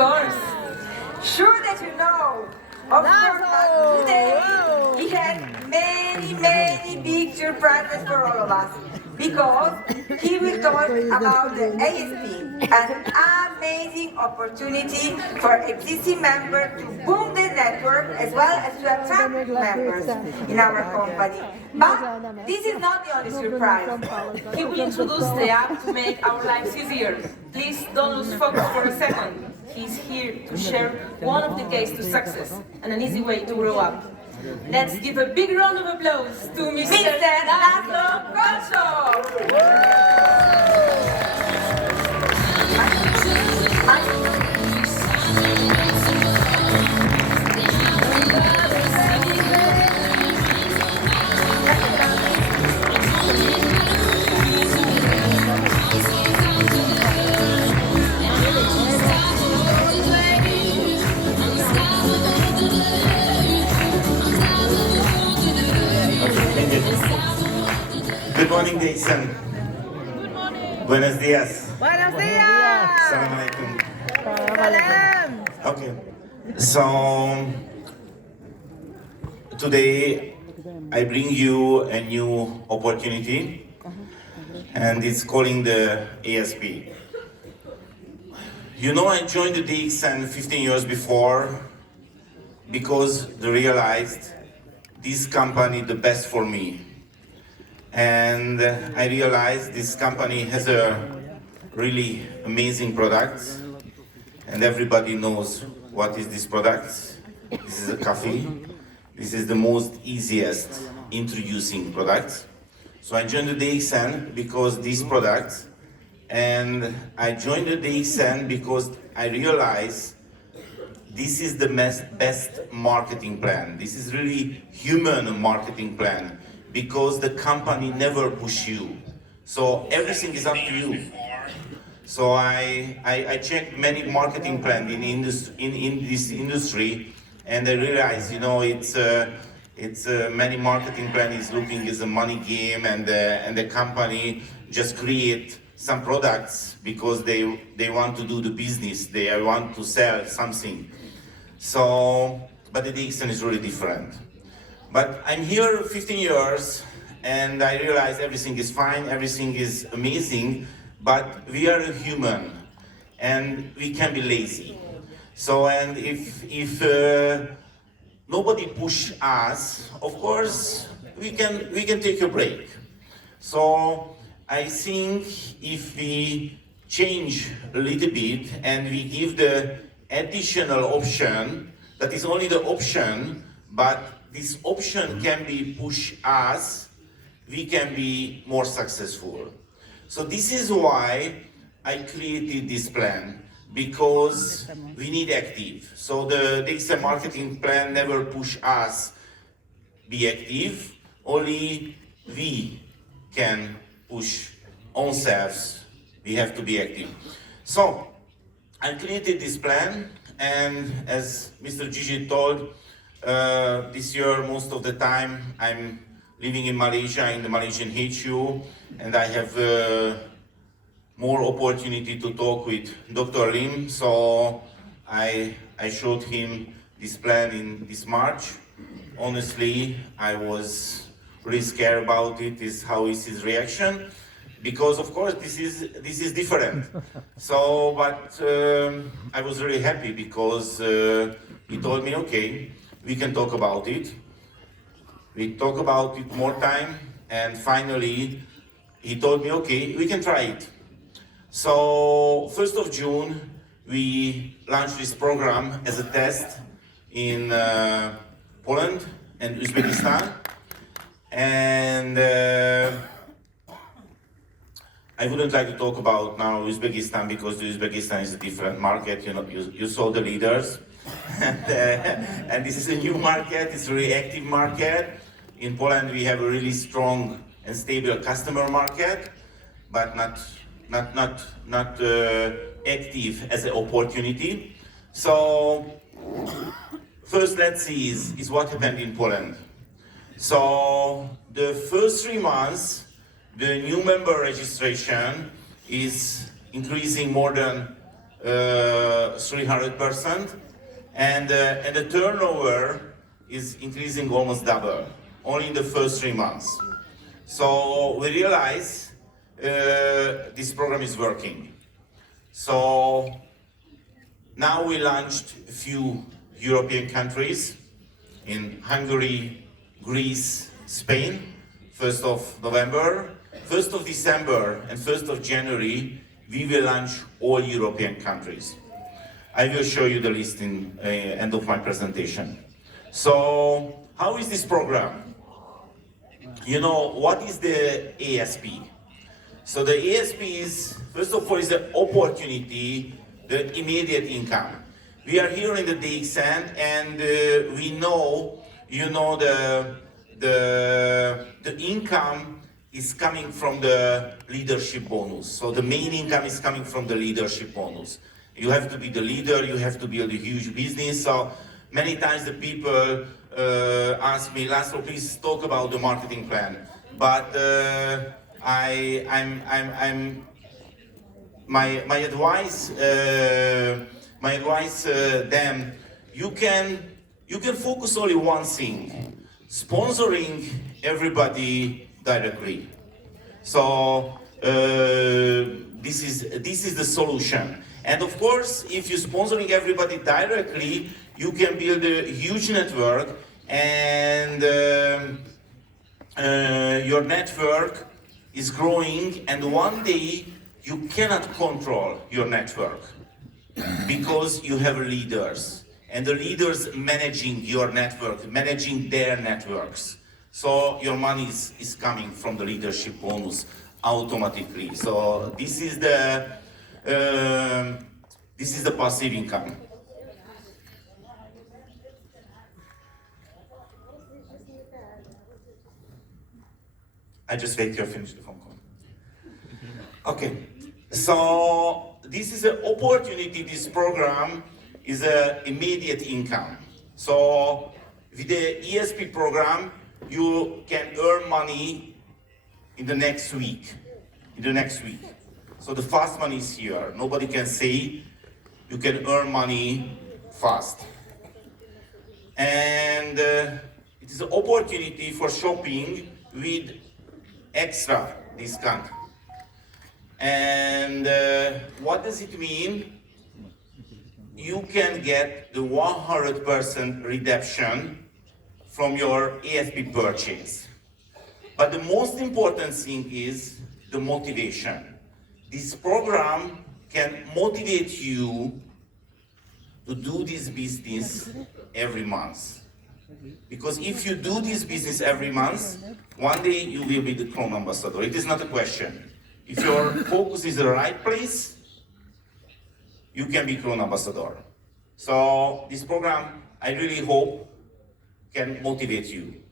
course. Sure that you know. Of course, today he has many big surprises for all of us. Because he will talk about the ASP, an amazing opportunity for existing members to boom the network as well as to attract members in our company. But this is not the only surprise. He will introduce the app to make our lives easier. Please don't lose focus for a second. He's here to share one of the keys to success and an easy way to grow up. Let's give a big round of applause to Mr. Laszlo Kocso! Good morning, DXN. Good morning. Buenos días. Buenos días. Assalamu alaikum. Salam. Okay. So today I bring you a new opportunity, and it's calling the ASP. You know, I joined the DXN 15 years before because I realized this company the best for me. And I realized this company has a really amazing product, and everybody knows what is this product. This is a coffee. This is the most easiest introducing product. So I joined the DXN because this product, and I joined the DXN because I realized this is the best marketing plan. This is really human marketing plan, because the company never push you. So everything is up to you. So I checked many marketing plans in this industry, and I realized, you know, it's many marketing plan is looking as a money game, and the company just create some products because they want to do the business, they want to sell something. So, but the DXN is really different. But I'm here 15 years, and I realize everything is fine, everything is amazing, but we are a human, and we can be lazy. So, and if nobody push us, of course, we can take a break. So, I think if we change a little bit and we give the additional option, that is only the option, but this option can be push us, we can be more successful. So this is why I created this plan, because we need active. So the DXN marketing plan never push us be active, only we can push ourselves, we have to be active. So I created this plan, and as Mr. Gigi told, this year, most of the time, I'm living in Malaysia, in the Malaysian HQ, and I have more opportunity to talk with Dr. Lim. So I showed him this plan in this March. Honestly, I was really scared about it, how is his reaction, because of course this is different. So, but I was really happy because he told me, okay, we can talk about it. We talk about it more time, and finally he told me, okay, we can try it. So 1st of June, we launched this program as a test in Poland and Uzbekistan. And I wouldn't like to talk about now Uzbekistan, because Uzbekistan is a different market. You know, you saw the leaders. And this is a new market, it's a really active market. In Poland we have a really strong and stable customer market, but not active as an opportunity. So first let's see is what happened in Poland. So the first 3 months, the new member registration is increasing more than 300%, and the turnover is increasing almost double, only in the first 3 months. So we realize this program is working. So now we launched a few European countries in Hungary, Greece, Spain, 1st of November, 1st of December and 1st of January, we will launch all European countries. I will show you the list in end of my presentation. So, how is this program? You know, what is the ASP? So the ASP is, first of all, is the opportunity, the immediate income. We are here in the DXN and we know, you know, the income is coming from the leadership bonus. So the main income is coming from the leadership bonus. You have to be the leader, you have to build a huge business. So many times the people ask me, Laszlo, please talk about the marketing plan. But my advice them, you can focus only one thing, sponsoring everybody directly. So this is the solution. And of course, if you're sponsoring everybody directly, you can build a huge network, and your network is growing, and one day you cannot control your network because you have leaders, and the leaders managing your network, managing their networks. So your money is coming from the leadership bonus automatically. So this is the passive income. I just wait till I finish the phone call. Okay, so this is an opportunity. This program is an immediate income. So with the ESP program, you can earn money in the next week. So the fast money is here. Nobody can say you can earn money fast. And it is an opportunity for shopping with extra discount. And what does it mean? You can get the 100% redemption from your ASP purchase. But the most important thing is the motivation. This program can motivate you to do this business every month. Because if you do this business every month, one day you will be the Chrome ambassador. It is not a question. If your focus is the right place, you can be Chrome ambassador. So this program, I really hope, can motivate you.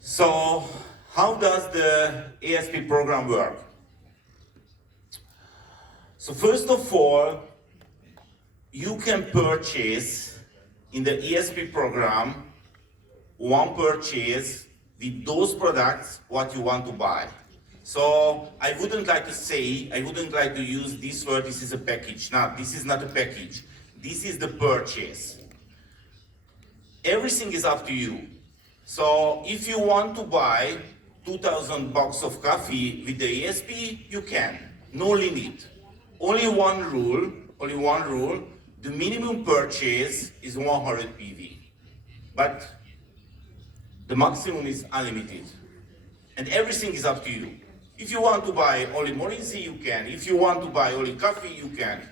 So how does the ASP program work? So first of all, you can purchase in the ESP program one purchase with those products what you want to buy. So I wouldn't like to use this word, this is a package. No, this is not a package. This is the purchase. Everything is up to you. So if you want to buy 2,000 bucks of coffee with the ESP, you can. No limit. Only one rule, the minimum purchase is 100 PV. But the maximum is unlimited. And everything is up to you. If you want to buy only Morinzi, you can. If you want to buy only coffee, you can.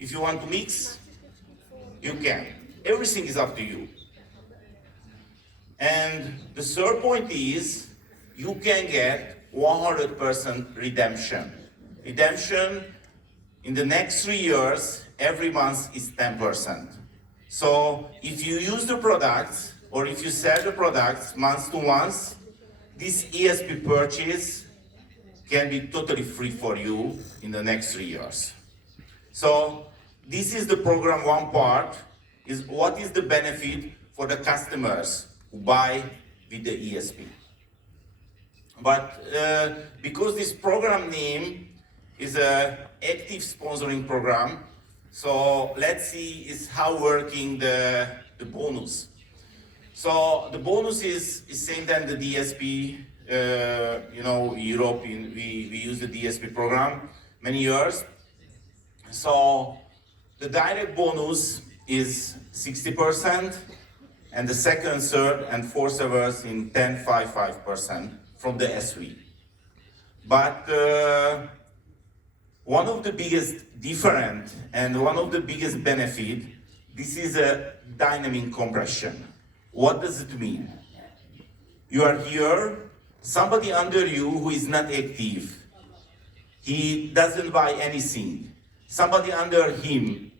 If you want to mix, you can. Everything is up to you. And the third point is, you can get 100% redemption. Redemption in the next 3 years, every month is 10%. So if you use the products, or if you sell the products month to month, this ESP purchase can be totally free for you in the next 3 years. So this is the program one part, is what is the benefit for the customers who buy with the ESP. But because this program name is a active sponsoring program. So let's see is how working the bonus. So the bonus is same than the DSP. You know, Europe, we use the DSP program many years. So the direct bonus is 60%, and the second, third, and fourth servers in 10-5-5% from the SV. But one of the biggest difference and one of the biggest benefit, this is a dynamic compression. What does it mean? You are here, somebody under you who is not active, he doesn't buy anything. Somebody under him,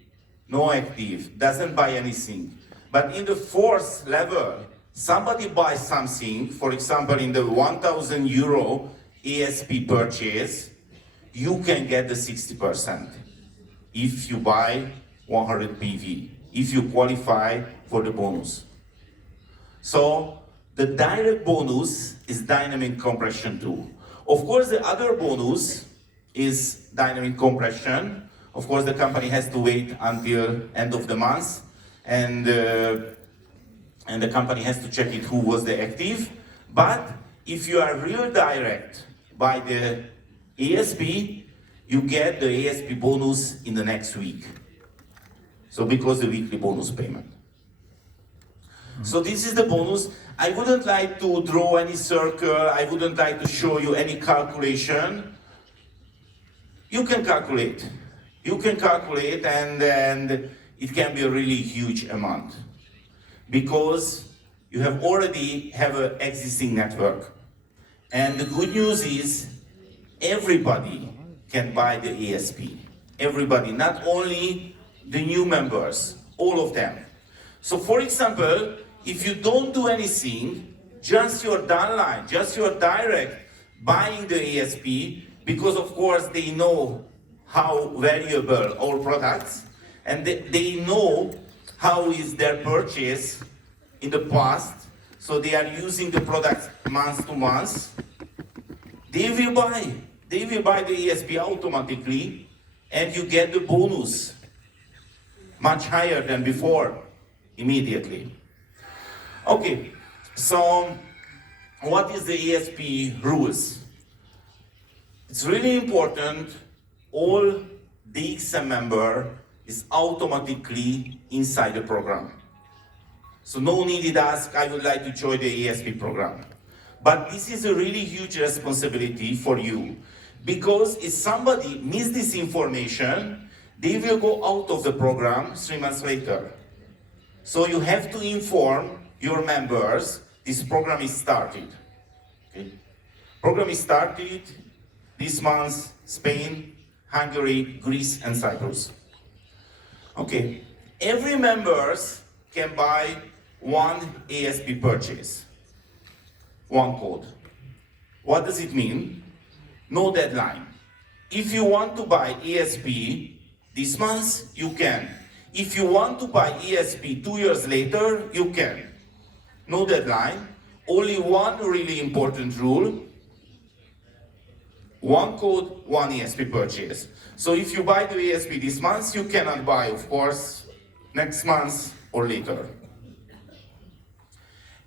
no active, doesn't buy anything. But in the fourth level, somebody buys something, for example, in the 1,000 euro ASP purchase, you can get the 60% if you buy 100 PV, if you qualify for the bonus. So the direct bonus is dynamic compression too. Of course, the other bonus is dynamic compression. Of course, the company has to wait until end of the month, and the company has to check it who was the active. But if you are real direct by the ASP, you get the ASP bonus in the next week. So because the weekly bonus payment. So this is the bonus. I wouldn't like to draw any circle. I wouldn't like to show you any calculation. You can calculate. You can calculate, and it can be a really huge amount because you have already have an existing network. And the good news is everybody can buy the ASP. Everybody, not only the new members, all of them. So for example, if you don't do anything, just your downline, just your direct buying the ASP, because of course they know how valuable our products, and they know how is their purchase in the past, so they are using the products month to month. They will buy the ASP automatically, and you get the bonus much higher than before, immediately. Okay, so what is the ASP rules? It's really important. All DXN member is automatically inside the program. So no needed ask, I would like to join the ASP program. But this is a really huge responsibility for you, because if somebody misses this information, they will go out of the program 3 months later. So you have to inform your members, this program is started. Okay? Program is started this month, Spain, Hungary, Greece, and Cyprus. Okay, every members can buy one ASP purchase, one code. What does it mean? No deadline. If you want to buy ASP this month, you can. If you want to buy ASP 2 years later, you can. No deadline. Only one really important rule. One code, one ASP purchase. So if you buy the ASP this month, you cannot buy, of course, next month or later.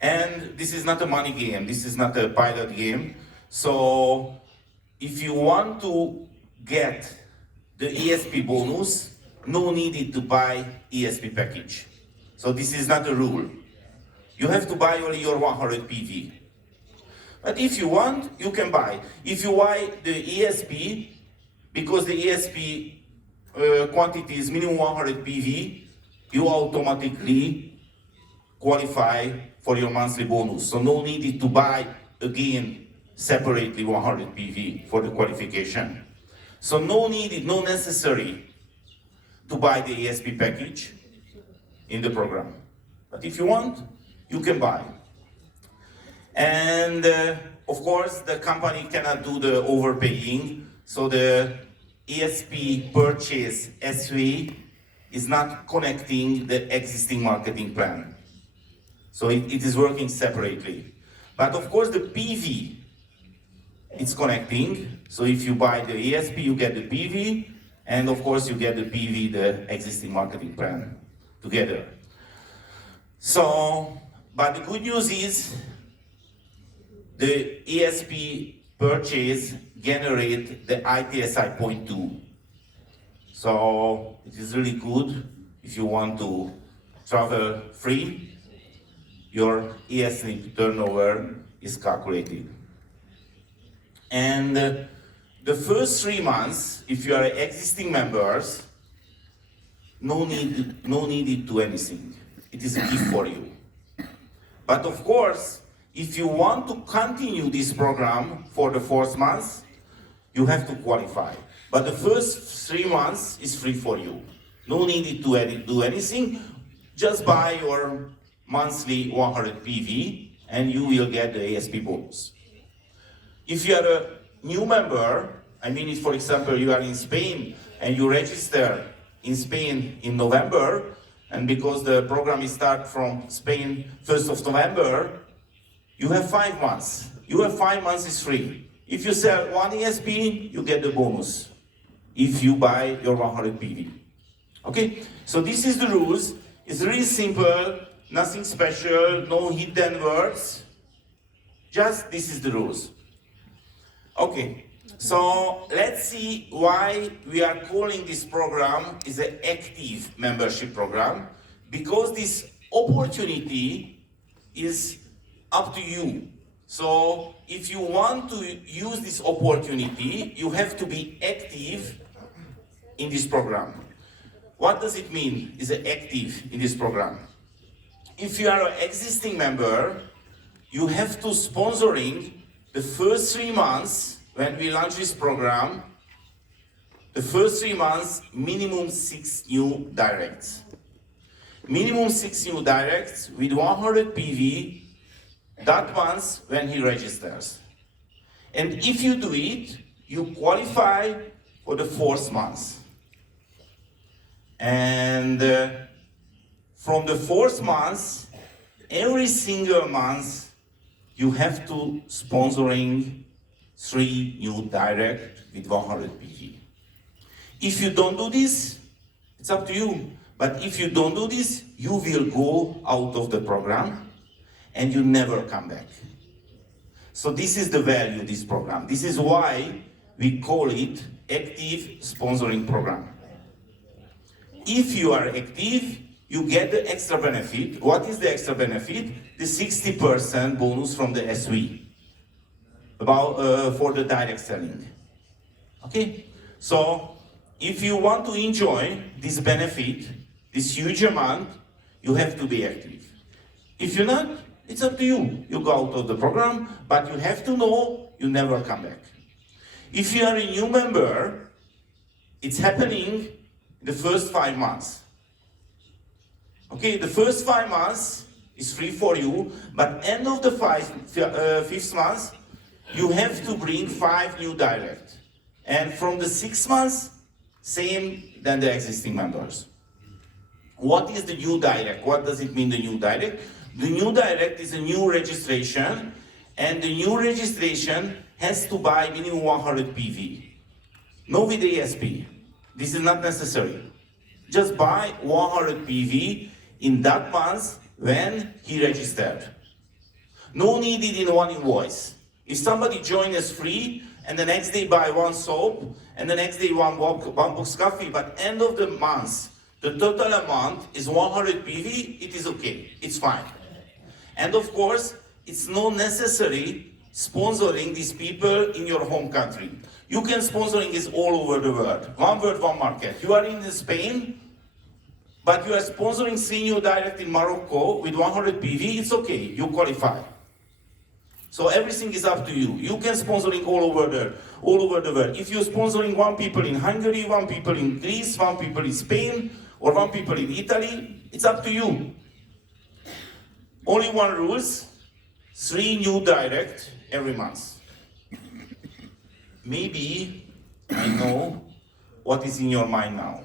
And this is not a money game, this is not a pilot game. So if you want to get the ASP bonus, no need to buy ASP package. So this is not a rule. You have to buy only your 100 PV. But if you want, you can buy. If you buy the ASP, because the ASP quantity is minimum 100 PV, you automatically qualify for your monthly bonus. So no need to buy again separately 100 PV for the qualification. So no need, no necessary to buy the ASP package in the program. But if you want, you can buy. And of course, the company cannot do the overpaying, so the ASP purchase SV is not connecting the existing marketing plan. So it is working separately. But of course, the PV, it's connecting. So if you buy the ASP, you get the PV. And of course, you get the PV, the existing marketing plan, together. So, but the good news is, the ESP purchase generate the ITSI 0.2. So it is really good if you want to travel free, your ESP turnover is calculated. And the first 3 months, if you are existing members, no need to do anything. It is a gift for you. But of course, if you want to continue this program for the 4th month, you have to qualify. But the first 3 months is free for you. No need to do anything. Just buy your monthly 100 PV and you will get the ASP bonus. If you are a new member, I mean, if for example you are in Spain and you register in Spain in November, and because the program is start from Spain 1st of November, you have 5 months. You have 5 months is free. If you sell 1 ESP, you get the bonus if you buy your 100 PV. Okay, so this is the rules. It's really simple, nothing special, no hidden words. Just this is the rules. Okay, so let's see why we are calling this program is an active membership program. Because this opportunity is up to you. So if you want to use this opportunity, you have to be active in this program. What does it mean, is active in this program? If you are an existing member, you have to sponsoring the first 3 months when we launch this program, the first 3 months, minimum 6 new directs. Minimum 6 new directs with 100 PV that month when he registers. And if you do it, you qualify for the 4th month. And from the 4th month, every single month, you have to sponsoring 3 new direct with 100 PV. If you don't do this, it's up to you. But if you don't do this, you will go out of the program and you never come back. So this is the value of this program. This is why we call it active sponsoring program. If you are active, you get the extra benefit. What is the extra benefit? The 60% bonus from the SV for the direct selling. Okay? So if you want to enjoy this benefit, this huge amount, you have to be active. If you're not, it's up to you. You go out of the program, but you have to know you never come back. If you are a new member, it's happening the first 5 months. Okay, the first 5 months is free for you, but end of the 5th month, you have to bring 5 new direct. And from the 6 months, same than the existing members. What is the new direct? What does it mean, the new direct? The new direct is a new registration, and the new registration has to buy minimum 100 PV. No with ASP. This is not necessary. Just buy 100 PV in that month when he registered. No needed in one invoice. If somebody joins us free, and the next day buy 1 soap, and the next day one box coffee, but end of the month, the total amount is 100 PV, it is okay, it's fine. And of course, it's not necessary sponsoring these people in your home country. You can sponsoring is all over the world. One word, one market. You are in Spain, but you are sponsoring senior direct in Morocco with 100 PV, it's okay, you qualify. So everything is up to you. You can sponsoring all over the world. If you're sponsoring 1 people in Hungary, 1 people in Greece, 1 people in Spain, or 1 people in Italy, it's up to you. Only one rules, 3 new direct every month. Maybe I know what is in your mind now.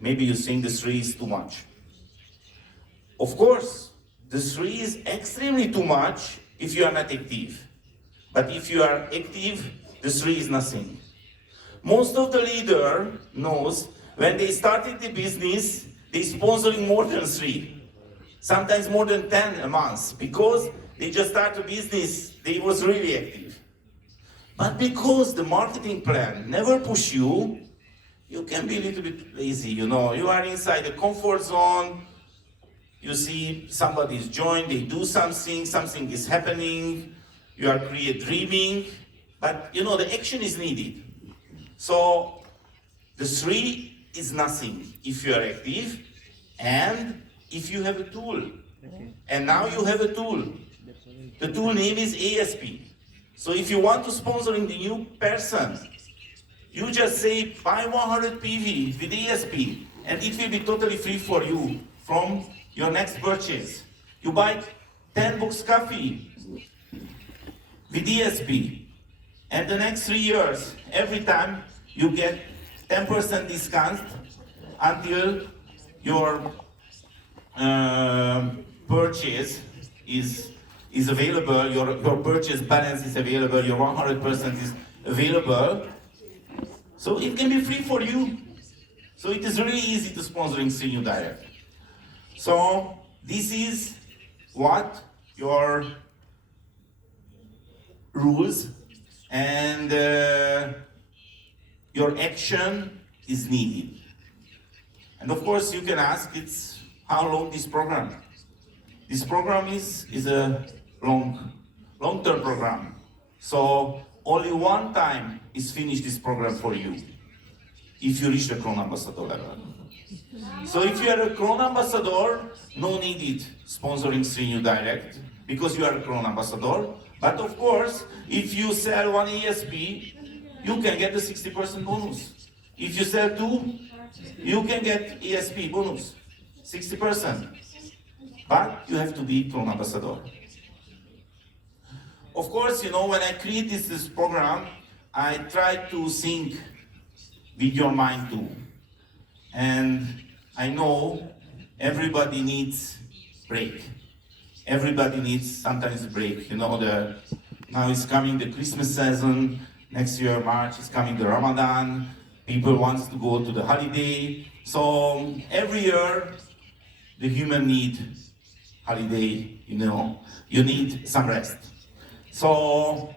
Maybe you think the 3 is too much. Of course, the 3 is extremely too much if you are not active. But if you are active, the 3 is nothing. most of the leader knows when they started the business, they sponsoring more than 3, sometimes more than 10 a month, because they just start a business, they was really active. But because the marketing plan never push you, you can be a little bit lazy, you know. You are inside the comfort zone, you see somebody's joined, they do something, something is happening, you are dreaming, but you know, the action is needed. So the 3 is nothing if you are active and if you have a tool. And now you have a tool. The tool name is ASP. So if you want to sponsoring the new person, you just say buy 100 PV with ASP and it will be totally free for you from your next purchase. You buy 10 books coffee with ESP, and the next 3 years, every time you get 10% discount until your purchase is available, your purchase balance is available, your 100% is available. So it can be free for you. So it is really easy to sponsoring Senior Direct. So this is what your rules and your action is needed. And of course you can ask, it's how long this program? This program is a long-term program. So only one time is finished this program for you, if you reach the Crown Ambassador level. So if you are a Crown Ambassador, no needed sponsoring Senior Direct, because you are a Crown Ambassador. But of course, if you sell 1 ESP, you can get the 60% bonus. If you sell 2, you can get ESP bonus, 60%. But you have to be Crown Ambassador. Of course, you know, when I created this program, I tried to think with your mind too. And I know everybody needs break. Everybody needs sometimes a break. You know, now it's coming the Christmas season, next year March is coming the Ramadan, people want to go to the holiday. So every year the human need holiday, you know, you need some rest. So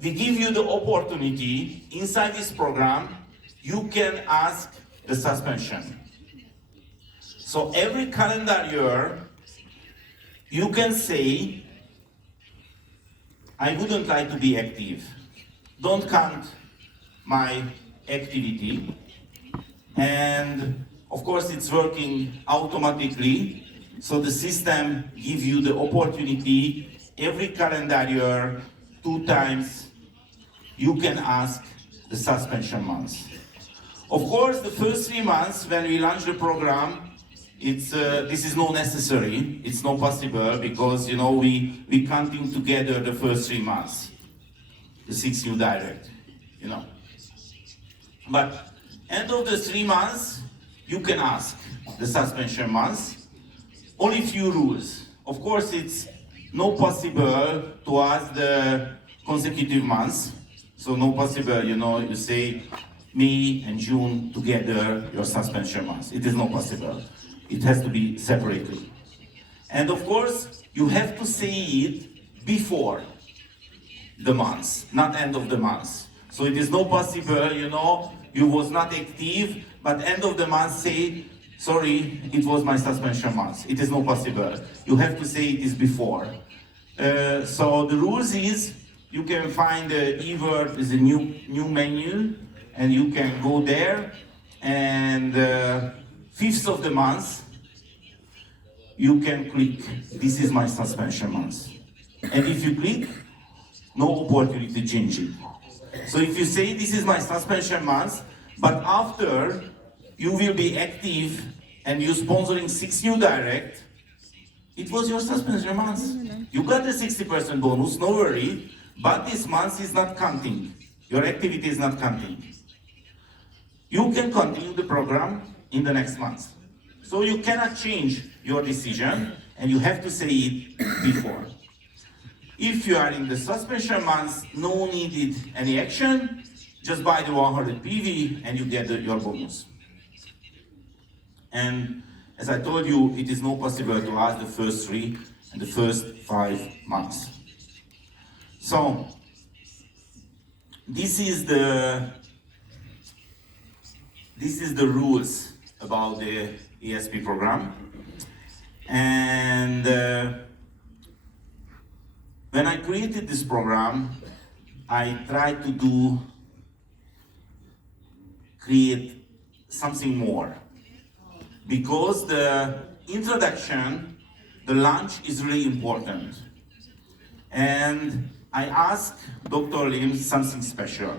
we give you the opportunity inside this program, you can ask the suspension. So every calendar year, you can say, I wouldn't like to be active. Don't count my activity. And of course it's working automatically. So the system gives you the opportunity every calendar year, 2 times, you can ask the suspension months. Of course, the first 3 months when we launch the program, this is not necessary, it's not possible, because you know we counting together the first 3 months, the 6 new direct, you know. But end of the 3 months, you can ask the suspension months. Only few rules. Of course, it's not possible to ask the consecutive months. So not possible, you know, you say May and June together, your suspension months. It is not possible. It has to be separately. And of course, you have to say it before the months, not end of the month. So it is not possible, you know, you was not active, but end of the month say, sorry, it was my suspension month. It is not possible. You have to say it is before. So the rules is, you can find either is a new menu, and you can go there, and 5th of the month, you can click, this is my suspension month. And if you click, no opportunity to change it. So if you say this is my suspension month, but after you will be active and you're sponsoring 6 new direct, it was your suspension month. You got the 60% bonus, no worry, but this month is not counting. Your activity is not counting. You can continue the program in the next month. So you cannot change your decision, and you have to say it before. If you are in the suspension month, no needed any action. just buy the 100 PV and you get your bonus. And as I told you, it is not possible to ask the first 3 and the first 5 months. So this is the rules about the ESP program. And when I created this program, I tried to create something more. Because the introduction, the launch is really important. And I asked Dr. Lim something special.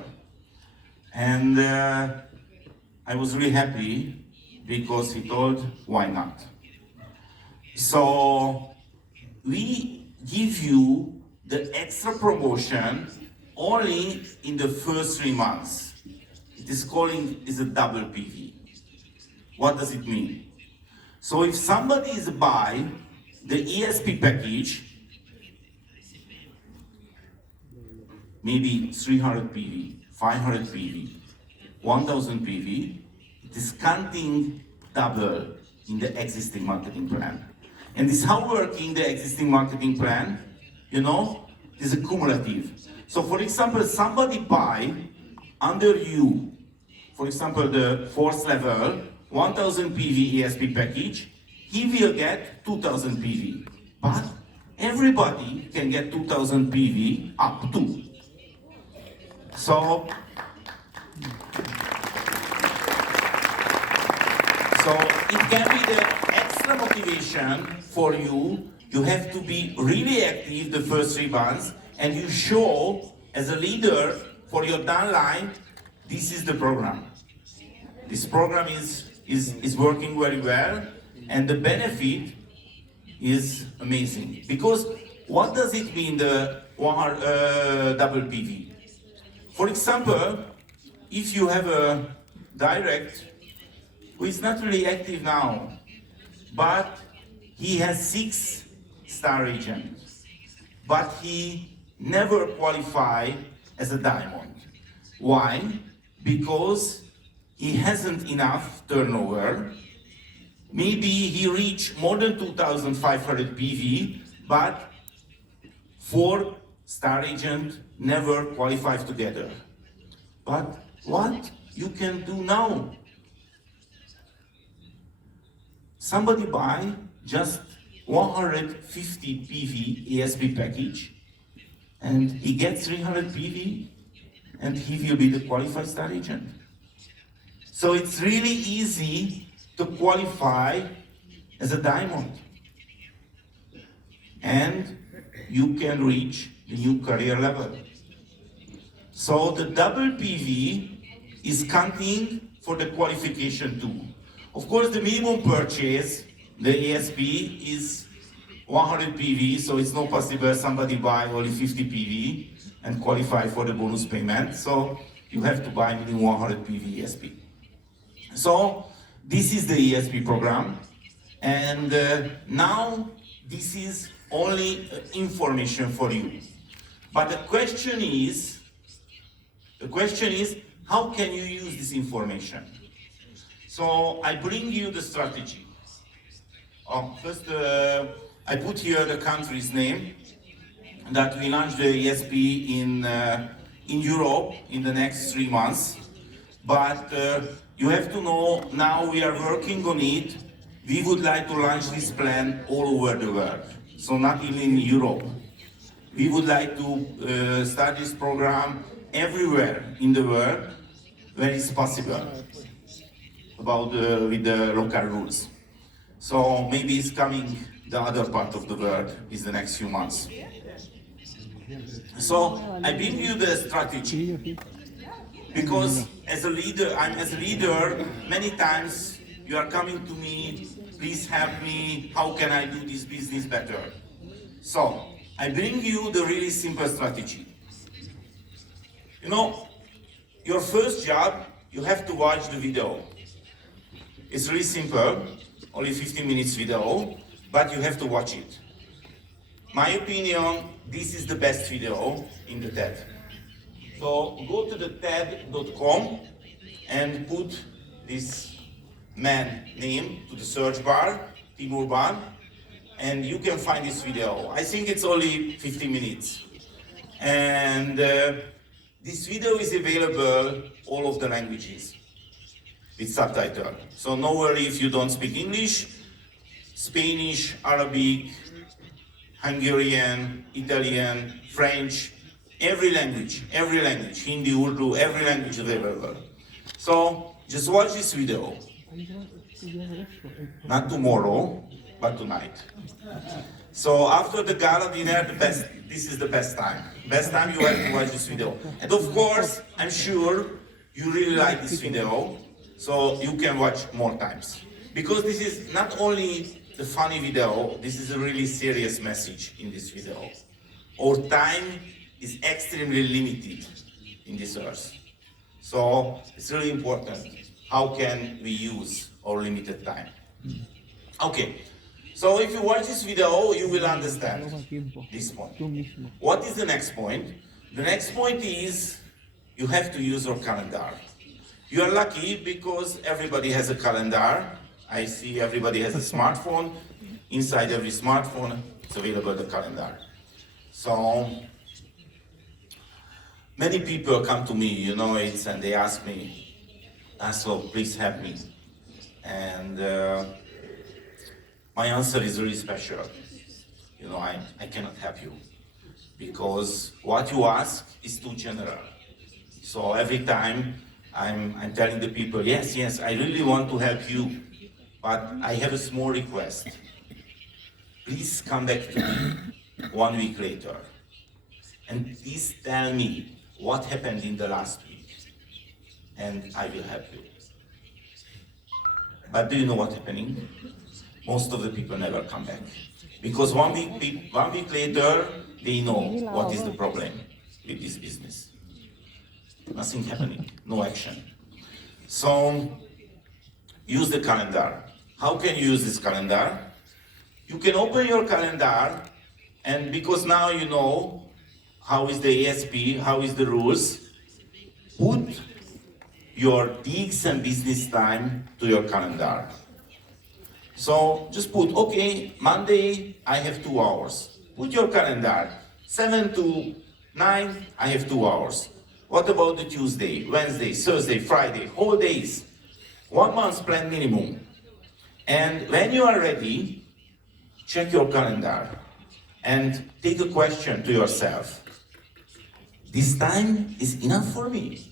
And I was really happy because he told, why not? So we give you the extra promotion only in the first 3 months. It is a double PV. What does it mean? So if somebody is buy the ESP package, maybe 300 PV, 500 PV, 1000 PV, it is counting double in the existing marketing plan. And this is how working the existing marketing plan, you know, is a cumulative. So for example, somebody buy under you, for example, the 4th level, 1000 PV ESP package, he will get 2000 PV. But everybody can get 2000 PV up to. So it can be the extra motivation for you. You have to be really active the first 3 months, and you show as a leader for your downline, this is the program. This program is working very well, and the benefit is amazing. Because what does it mean, the double PV? For example, if you have a direct who is not really active now, but he has 6-star agents, but he never qualified as a diamond. Why? Because he hasn't enough turnover. Maybe he reached more than 2,500 PV, but 4-star agent never qualified together. But what you can do now? Somebody buy just 150 PV ESP package, and he gets 300 PV, and he will be the qualified star agent. So it's really easy to qualify as a diamond. And you can reach the new career level. So the double PV is counting for the qualification too. Of course, the minimum purchase, the ESP, is 100 PV, so it's not possible somebody buy only 50 PV and qualify for the bonus payment. So you have to buy minimum 100 PV ESP. So this is the ESP program, and now this is only information for you. But the question is, how can you use this information? So I bring you the strategy. First, I put here the country's name that we launched the ESP in Europe in the next 3 months. But you have to know, now we are working on it. We would like to launch this plan all over the world. So not even in Europe. We would like to start this program everywhere in the world where it's possible, with the local rules. So maybe it's coming the other part of the world in the next few months. So I bring you the strategy because as a leader, many times you are coming to me, please help me, how can I do this business better? So I bring you the really simple strategy. You know, your first job, you have to watch the video. It's really simple, only 15 minutes video, but you have to watch it. My opinion, this is the best video in the TED. So go to the TED.com and put this man name to the search bar, Tim Urban, and you can find this video. I think it's only 15 minutes. And this video is available all of the languages with subtitle. So no worry if you don't speak English, Spanish, Arabic, Hungarian, Italian, French, every language, Hindi, Urdu, every language available. So just watch this video. Not tomorrow, but tonight. So after the gala dinner, this is the best time. Best time you have to watch this video. And of course, I'm sure you really like this video, so you can watch more times. Because this is not only the funny video, this is a really serious message in this video. Our time is extremely limited in this earth. So it's really important. How can we use our limited time? Okay, so if you watch this video, you will understand this point. What is the next point? The next point is you have to use your calendar. You are lucky because everybody has a calendar. I see everybody has a smartphone. Inside every smartphone, it's available the calendar. So many people come to me, you know it, and they ask me, Laszlo, please help me. And my answer is really special. You know, I cannot help you because what you ask is too general. So every time I'm telling the people, yes, I really want to help you, but I have a small request. Please come back to me 1 week later and please tell me what happened in the last week and I will help you. But do you know what's happening? Most of the people never come back because 1 week later they know what is the problem with this business. Nothing happening, no action. So use the calendar. How can you use this calendar? You can open your calendar, and because now you know how is the ESP, how is the rules, put your DXN business time to your calendar. So just put, okay, Monday I have 2 hours. Put your calendar, 7 to 9 I have 2 hours. What about the Tuesday, Wednesday, Thursday, Friday, whole days? 1 month's plan minimum. And when you are ready, check your calendar and take a question to yourself. This time is enough for me?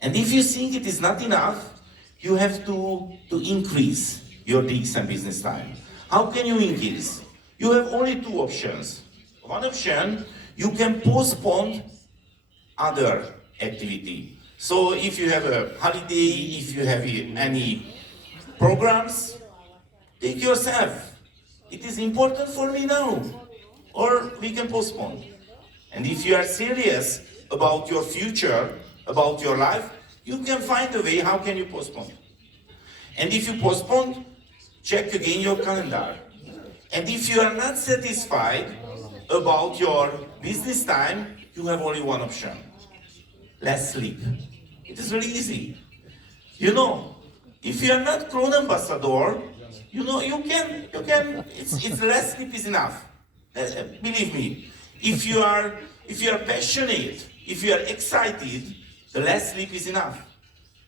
And if you think it is not enough, you have to increase your DXN business time. How can you increase? You have only 2 options. One option, you can postpone other activity. So if you have a holiday, if you have any programs, take yourself. It is important for me now, or we can postpone. And if you are serious about your future, about your life, you can find a way how can you postpone. And if you postpone, check again your calendar. And if you are not satisfied about your business time, you have only one option. Less sleep. It is really easy. You know, if you are not Crown Ambassador, you know, you can, it's less sleep is enough. Believe me. If you are passionate, if you are excited, the less sleep is enough.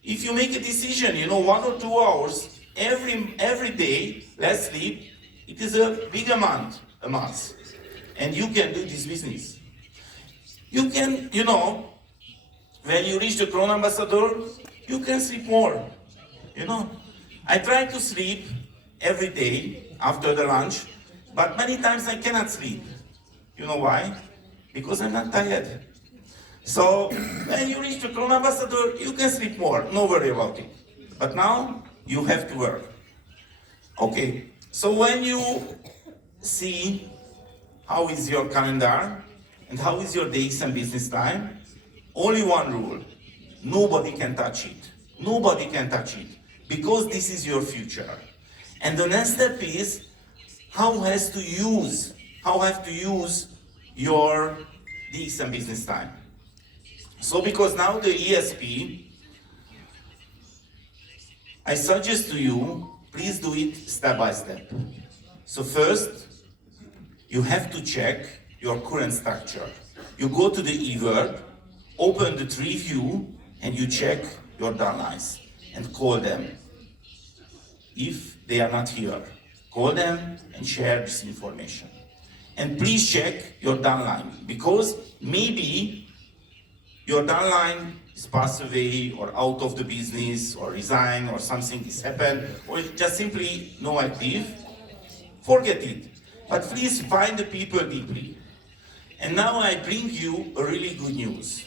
If you make a decision, you know, 1 or 2 hours every day, less sleep, it is a big amount a month. And you can do this business. You can, you know, when you reach the Crown Ambassador, you can sleep more. You know, I try to sleep every day after the lunch, but many times I cannot sleep. You know why? Because I'm not tired. So when you reach the Crown Ambassador, you can sleep more, no worry about it. But now you have to work. Okay, so when you see how is your calendar and how is your DXN business time, only one rule: nobody can touch it. Nobody can touch it because this is your future. And the next step is how have to use your DXN business time. So because now the ESP, I suggest to you, please do it step by step. So first, you have to check your current structure. You go to the eWord, open the tree view, and you check your downlines and call them. If they are not here, call them and share this information. And please check your downline, because maybe your downline is passed away or out of the business or resign or something has happened or just simply no active. Forget it. But please find the people deeply. And now I bring you a really good news.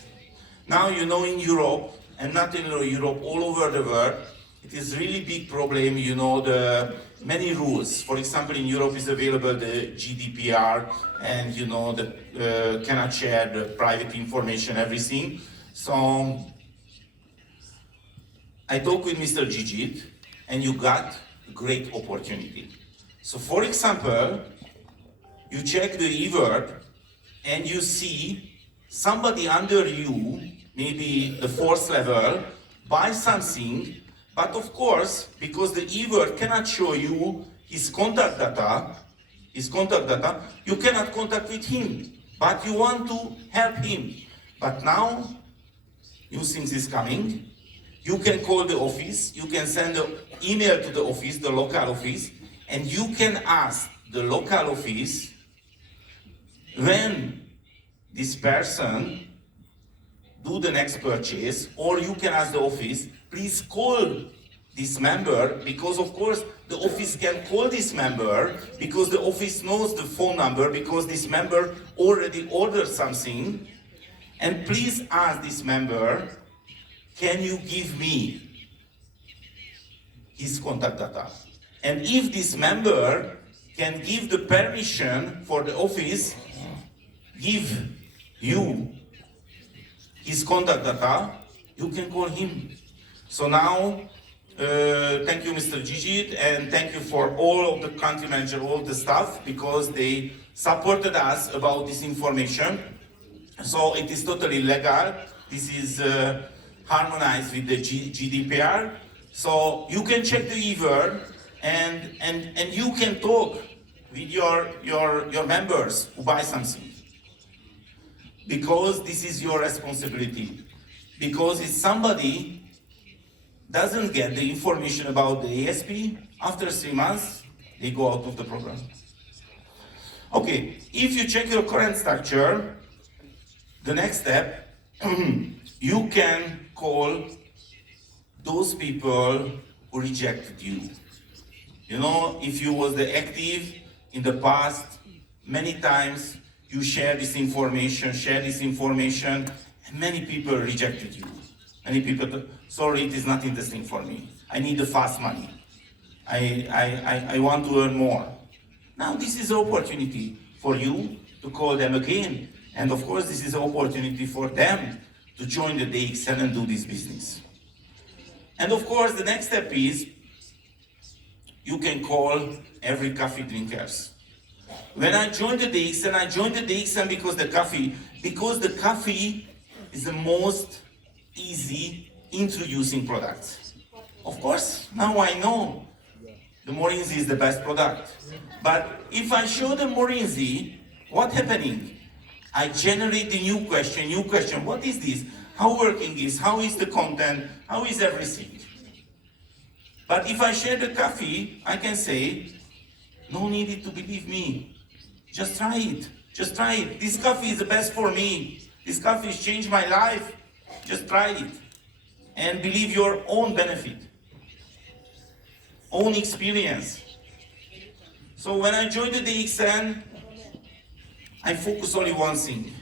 Now you know in Europe, and not in Europe, all over the world, it is really big problem, you know, the many rules. For example, in Europe is available the GDPR, and you know, the cannot share the private information, everything. So I talked with Mr. Gigit, and you got a great opportunity. So for example, you check the eWord, and you see somebody under you, maybe the fourth level, buy something. But of course, because the eWord cannot show you his contact data, you cannot contact with him. But you want to help him. But now, new things is coming. You can call the office, you can send an email to the office, the local office, and you can ask the local office when this person do the next purchase, or you can ask the office, please call this member, because of course the office can call this member, because the office knows the phone number, because this member already ordered something. And please ask this member, can you give me his contact data? And if this member can give the permission for the office, give you his contact data, you can call him. So now, thank you, Mr. Gigit, and thank you for all of the country manager, all the staff, because they supported us about this information. So it is totally legal. This is harmonized with the GDPR. So you can check the eWord, and you can talk with your members who buy something. Because this is your responsibility. Because if somebody doesn't get the information about the ASP, after 3 months, they go out of the program. Okay, if you check your current structure, the next step, you can call those people who rejected you. You know, if you was the active in the past, many times you share this information, and many people rejected you. Many people, sorry, it is not interesting for me. I need the fast money. I want to earn more. Now this is an opportunity for you to call them again. And of course, this is an opportunity for them to join the DXN and do this business. And of course, the next step is, you can call every coffee drinkers. When I joined the DXN, because the coffee is the most easy introducing product. Of course, now I know the Morinzi is the best product. But if I show the Morinzi, what's happening? I generate the new question, what is this? How working is? How is the content? How is everything? But if I share the coffee, I can say, no need to believe me. Just try it. Just try it. This coffee is the best for me. This coffee has changed my life. Just try it. And believe your own benefit. Own experience. So when I joined the DXN, I focus only one thing.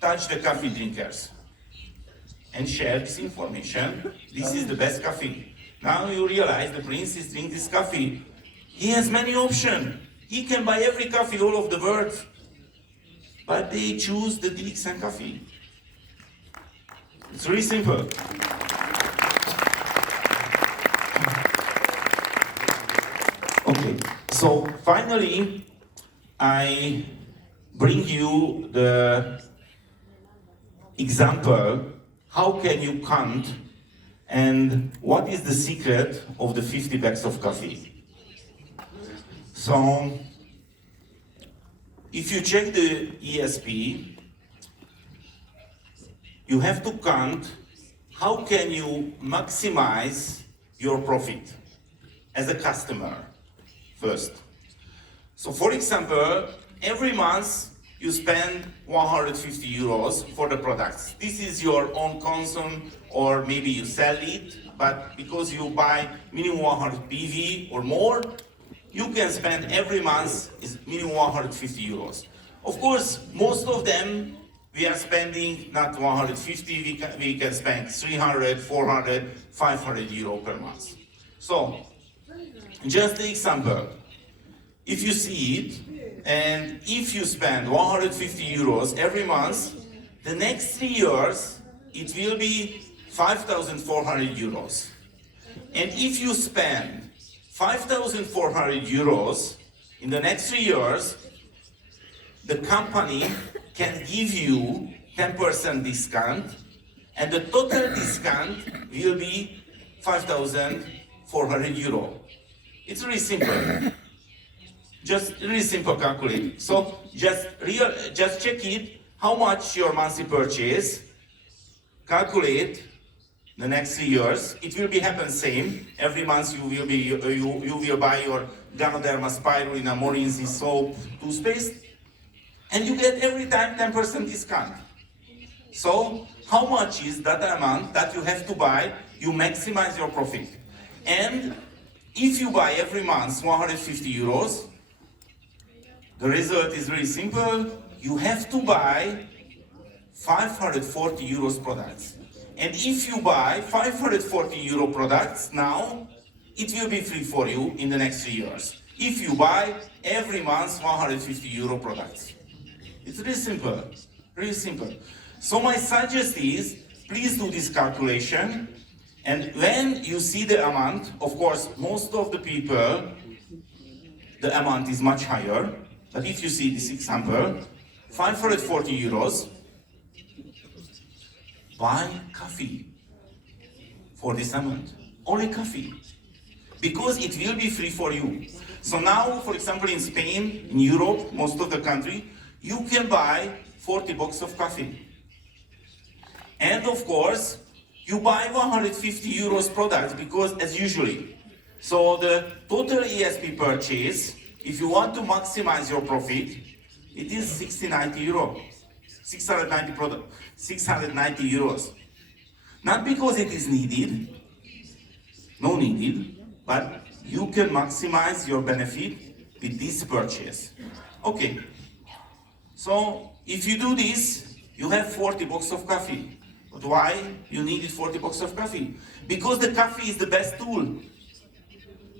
Touch the coffee drinkers. And share this information. This is the best coffee. Now you realize the prince is drinking this coffee. He has many options. He can buy every coffee all over the world. But they choose the DXN coffee. It's really simple. Okay, so finally, I bring you the example how can you count and what is the secret of the 50 bags of coffee. So, if you check the ESP, you have to count how can you maximize your profit as a customer first. So for example, every month you spend 150 euros for the products. This is your own consumption, or maybe you sell it, but because you buy minimum 100 PV or more, you can spend every month is minimum 150 euros. Of course, most of them we are spending not 150, we can spend 300, 400, 500 euro per month. So, just the example, if you see it, and if you spend 150 euros every month, the next 3 years, it will be 5,400 euros. And if you spend 5,400 euros in the next 3 years, the company can give you 10% discount, and the total discount will be 5,400 euro. It's really simple. Just really simple calculate. So just check it, how much your monthly purchase, calculate the next 3 years. It will be happen same. Every month you will buy your Ganoderma Spirulina Morinzi soap, toothpaste, and you get every time 10% discount. So how much is that amount that you have to buy? You maximize your profit. And if you buy every month 150 euros, the result is very simple. You have to buy 540 euros products. And if you buy 540 euro products now, it will be free for you in the next 3 years. If you buy every month 150 euro products. It's really simple, really simple. So my suggestion is, please do this calculation. And when you see the amount, of course, most of the people, the amount is much higher. But if you see this example, 540 euros, buy coffee for this amount. Only coffee. Because it will be free for you. So now, for example, in Spain, in Europe, most of the country, you can buy 40 boxes of coffee. And of course, you buy 150 euros products because as usually. So the total ESP purchase, if you want to maximize your profit, it is 690 euro. 690 euros. Not because it is needed, no needed, but you can maximize your benefit with this purchase. Okay. So if you do this, you have 40 boxes of coffee. But why you needed 40 boxes of coffee? Because the coffee is the best tool.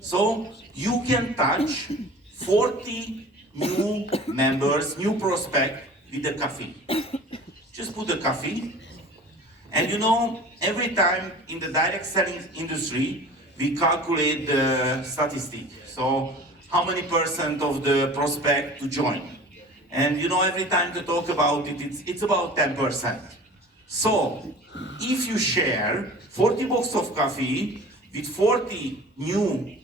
So you can touch 40 new members, new prospects with the coffee. Just put the coffee. And you know, every time in the direct selling industry, we calculate the statistic. So how many % of the prospect to join? And you know, every time to talk about it, it's about 10%. So if you share 40 boxes of coffee with 40 new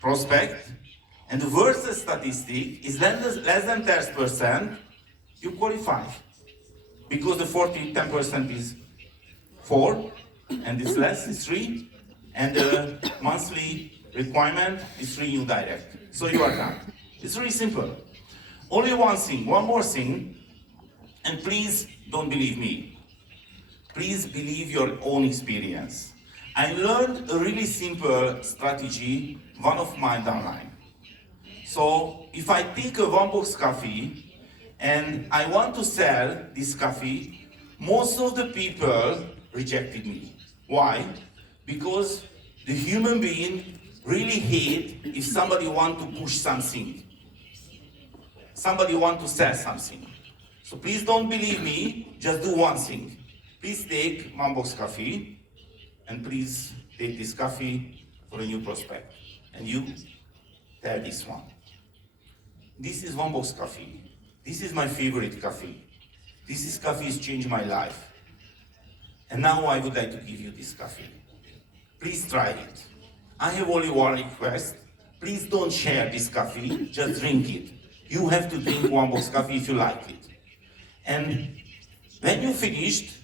prospects, and the versus statistic is less than 10%, you qualify. Because the 10% is 4, and this less is 3, and the monthly requirement is 3 new direct. So you are done. It's really simple. Only one more thing, and please don't believe me. Please believe your own experience. I learned a really simple strategy, one of mine downline. So if I take a 1 box coffee and I want to sell this coffee, most of the people rejected me. Why? Because the human being really hate if somebody want to push something. Somebody want to sell something. So please don't believe me, just do one thing. Please take 1 box coffee, and please take this coffee for a new prospect. And you tell this one. This is 1 box coffee. This is my favorite coffee. This coffee has changed my life. And now I would like to give you this coffee. Please try it. I have only one request. Please don't share this coffee, just drink it. You have to drink one box coffee if you like it. And when you finished,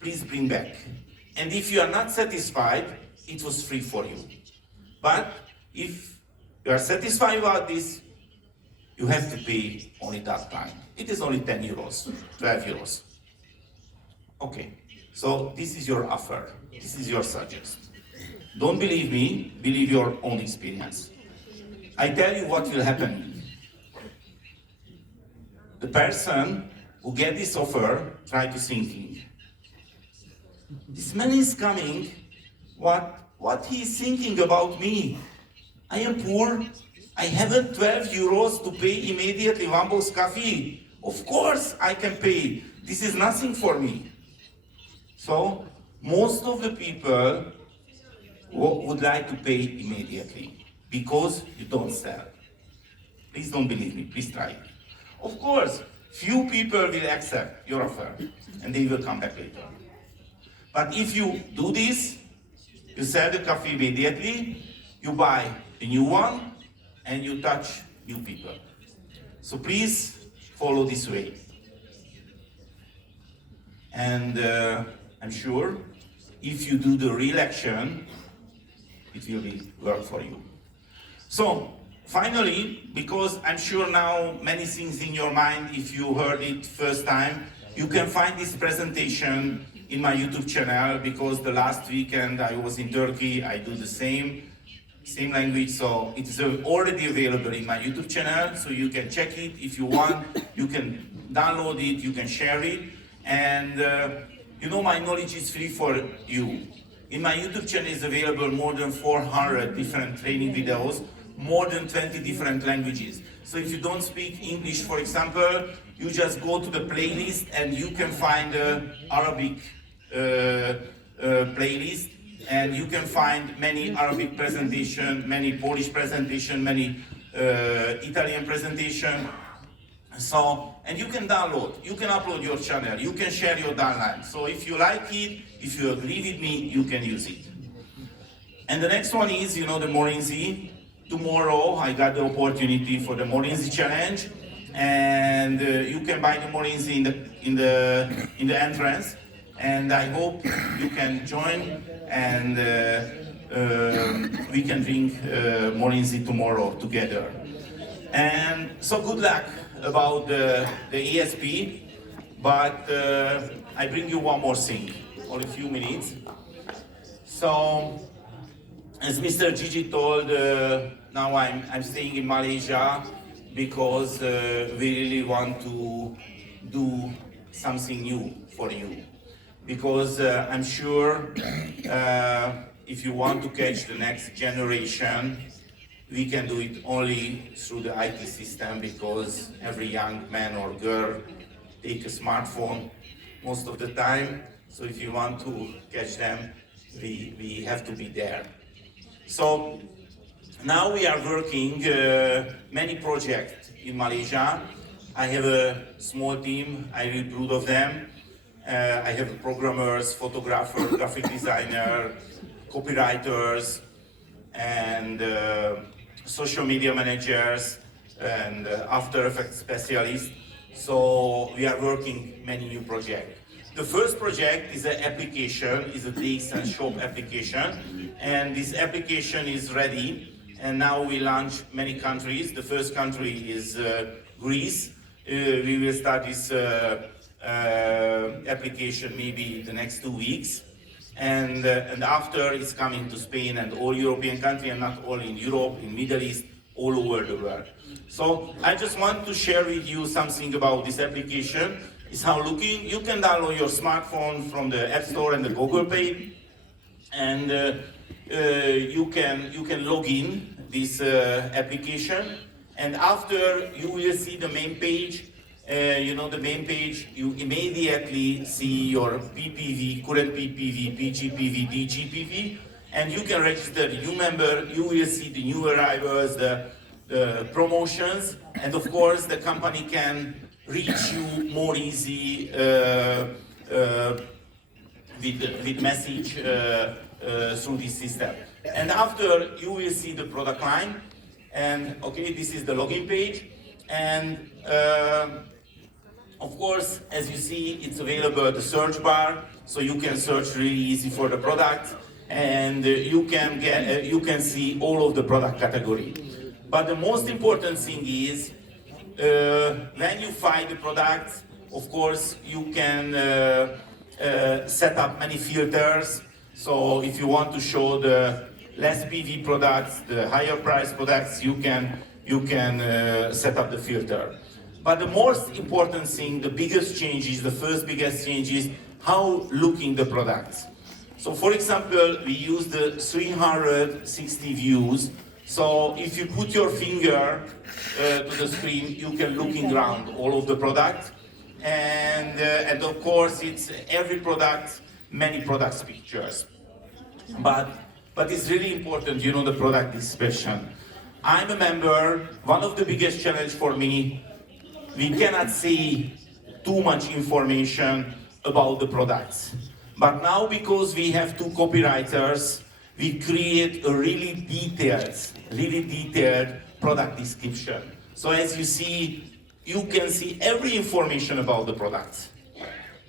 please bring back. And if you are not satisfied, it was free for you. But if you are satisfied about this, you have to pay only that time. It is only 10 euros, 12 euros. Okay, so this is your offer. This is your suggestion. Don't believe me, believe your own experience. I tell you what will happen. The person who get this offer, try to thinking. This man is coming, what he is thinking about me? I am poor, I haven't 12 euros to pay immediately one box coffee. Of course I can pay, this is nothing for me. So, most of the people would like to pay immediately, because you don't sell. Please don't believe me, please try it. Of course, few people will accept your offer, and they will come back later. But if you do this, you sell the coffee immediately, you buy a new one, and you touch new people. So please follow this way. And I'm sure if you do the real action, it will be work for you. So finally, because I'm sure now many things in your mind, if you heard it first time, you can find this presentation in my YouTube channel, because the last weekend I was in Turkey, I do the same language, so it's already available in my YouTube channel, so you can check it if you want, you can download it, you can share it, and you know my knowledge is free for you. In my YouTube channel is available more than 400 different training videos, more than 20 different languages. So if you don't speak English, for example, you just go to the playlist and you can find the Arabic playlist, and you can find many Arabic presentation, many Polish presentation, many Italian presentation. So, and you can download, you can upload your channel, you can share your downline. So if you like it, if you agree with me, you can use it. And the next one is, you know, the Morinzi. Tomorrow I got the opportunity for the Morinzi challenge, and you can buy the Morinzi in the entrance. And I hope you can join, and we can drink Morinzi tomorrow together. And so good luck about the ESP, but I bring you one more thing, only a few minutes. So, as Mr. Gigi told, now I'm staying in Malaysia because we really want to do something new for you. Because I'm sure if you want to catch the next generation, we can do it only through the IT system, because every young man or girl take a smartphone most of the time. So if you want to catch them, we have to be there. So now we are working many projects in Malaysia. I have a small team, I'm really proud of them. I have programmers, photographers, graphic designer, copywriters, and social media managers, and After Effects specialists. So we are working many new projects. The first project is an application, is a DXN shop application, and this application is ready. And now we launch many countries. The first country is Greece. We will start this application maybe the next 2 weeks, and after it's coming to Spain and all European countries, and not only in Europe, in Middle East, all over the world. So I just want to share with you something about this application. It's how looking. You can download your smartphone from the App Store and the Google Play, and you can log in this application, and after you will see the main page. You know, the main page, you immediately see your PPV, current PPV, PGPV, DGPV, and you can register the new member. You will see the new arrivals, the promotions, and of course the company can reach you more easy with message through this system. And after, you will see the product line, and okay, this is the login page, and of course, as you see, it's available at the search bar, so you can search really easy for the product, and you can see all of the product category. But the most important thing is, when you find the product, of course, you can set up many filters. So if you want to show the less PV products, the higher price products, you can set up the filter. But the most important thing, the biggest change is, the first biggest change is how looking the products. So for example, we use the 360 views. So if you put your finger to the screen, you can looking around all of the products. And of course, it's every product, many products pictures. But it's really important, you know, the product description. I'm a member, one of the biggest challenge for me, we cannot see too much information about the products. But now, because we have two copywriters, we create a really detailed product description. So as you see, you can see every information about the products.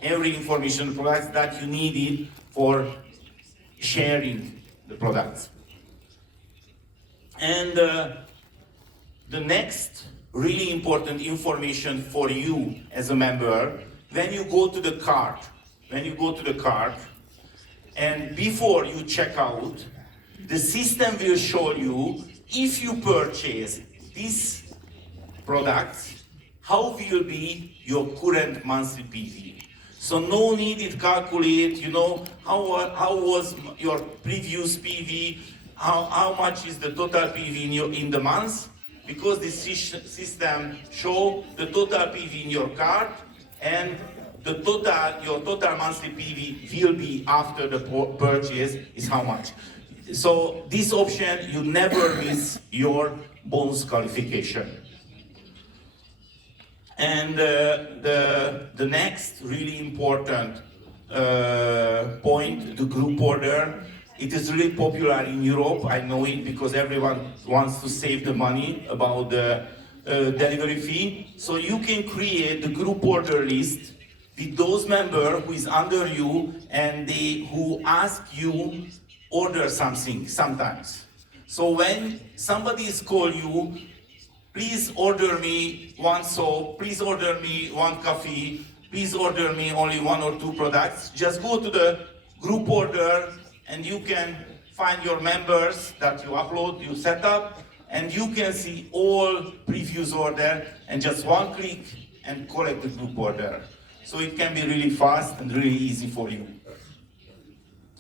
Every information products that you needed for sharing the products. And the next really important information for you as a member, when you go to the cart, and before you check out, the system will show you, if you purchase this product, how will be your current monthly PV. So no need to calculate, you know, how was your previous PV, how much is the total PV in the month, because this system show the total PV in your cart, and your total monthly PV will be after the purchase is how much. So this option, you never miss your bonus qualification. And the next really important point, the group order. It is really popular in Europe. I know it because everyone wants to save the money about the delivery fee. So you can create the group order list with those members who is under you and who ask you order something sometimes. So when somebody is call you, please order me one soap, please order me one coffee, please order me only one or two products, just go to the group order and you can find your members that you upload, you set up, and you can see all previous order and just one click and collect the group order. So it can be really fast and really easy for you.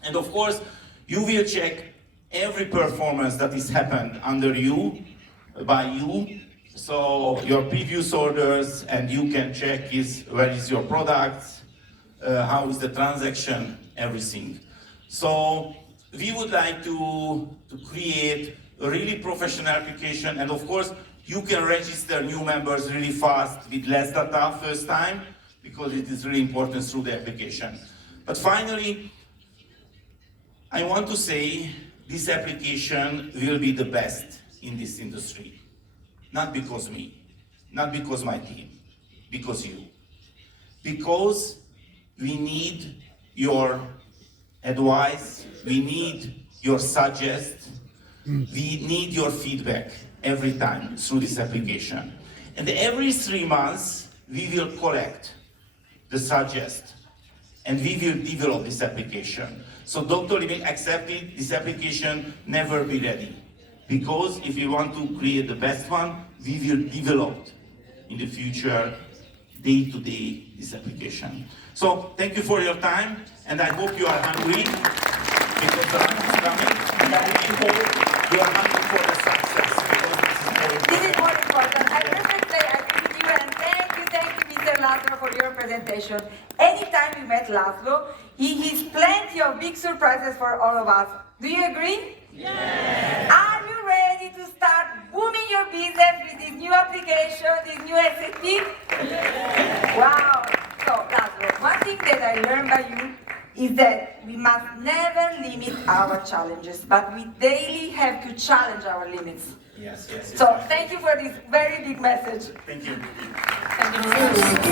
And of course, you will check every performance that is happened under you, by you. So your previous orders, and you can check where is your product, how is the transaction, everything. So we would like to create a really professional application, and of course you can register new members really fast with less data first time, because it is really important through the application. But finally, I want to say this application will be the best in this industry. Not because me, not because my team, because you. Because we need your advice, we need your suggest, we need your feedback every time through this application. And every 3 months, we will collect the suggest, and we will develop this application. So Dr. Living accepted this application never be ready. Because if we want to create the best one, we will develop in the future, day to day, this application. So thank you for your time, and I hope you are hungry, because the lunch is coming, and I really hope you are hungry for the success, because This is more important. I perfectly agree with you, and thank you, Mr. Laszlo, for your presentation. Anytime we met Laszlo, he has plenty of big surprises for all of us. Do you agree? Yes. Are you ready to start booming your business with this new application, this new SAP? Yes. Wow. So, Laszlo, one thing that I learned by you, is that we must never limit our challenges, but we daily have to challenge our limits. Yes, yes. So thank you for this very big message. Thank you. Thank you.